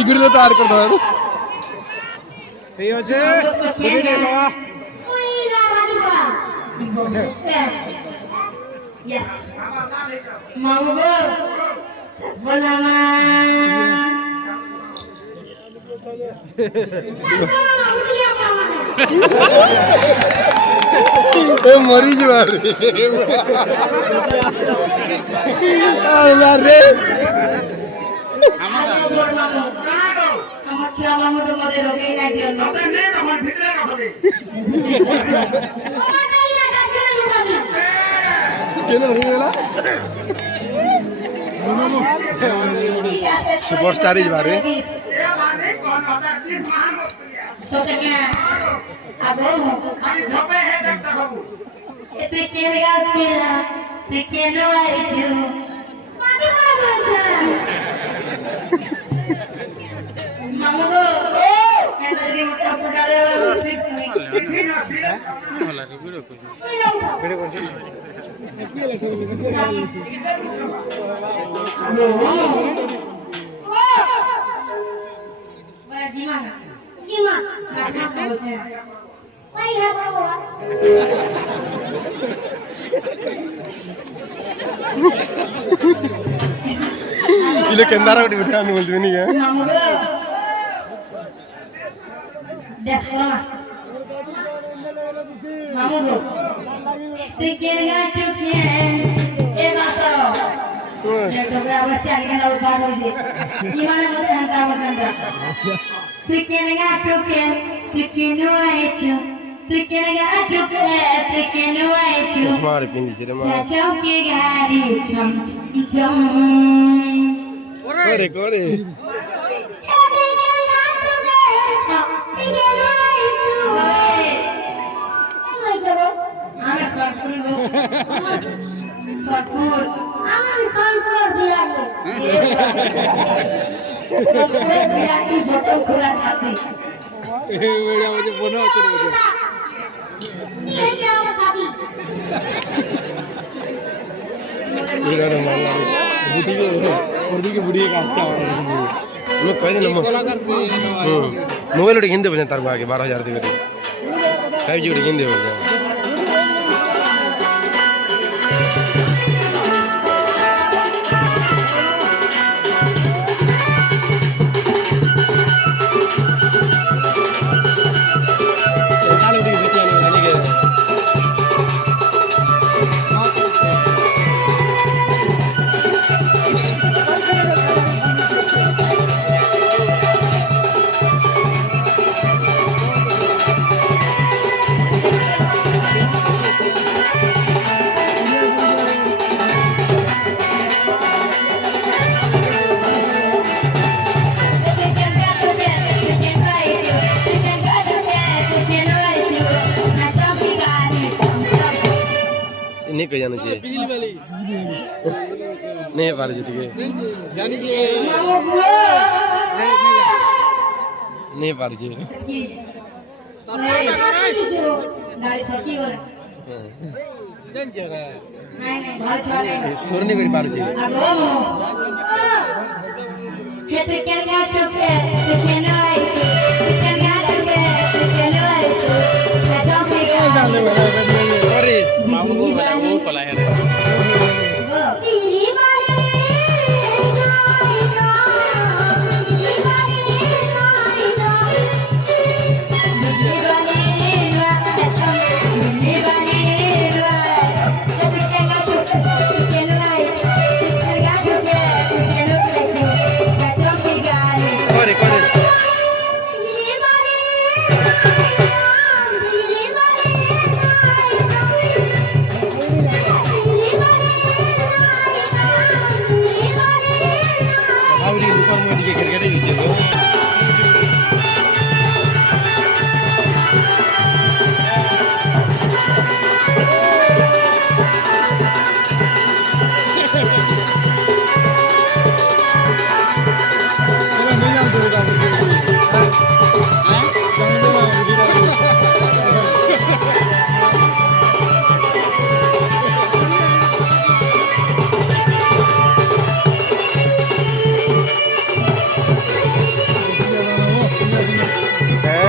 इगुड़ी तो आड़ कर दो ঠিক আছে ধরে নে বাবা Yes. Mau go. Bonama. मरी जवार रे सुपरस्टार इस बारे इले केंदारा कोटी बिठा नहीं बोलते नहीं क्या चश्मा पिंदी चले मार करे करे बुढ़ी काज का लोग कह देना मोबाइल उठे हिंदे बजे तार आगे 12,000 दे 5G उठे हिंदे बजे नहीं कह जाना चाहिए नहीं पार जी ठीक है नहीं पार जी सोर नहीं करी पार जी अरे मामू को बोला वो कोला है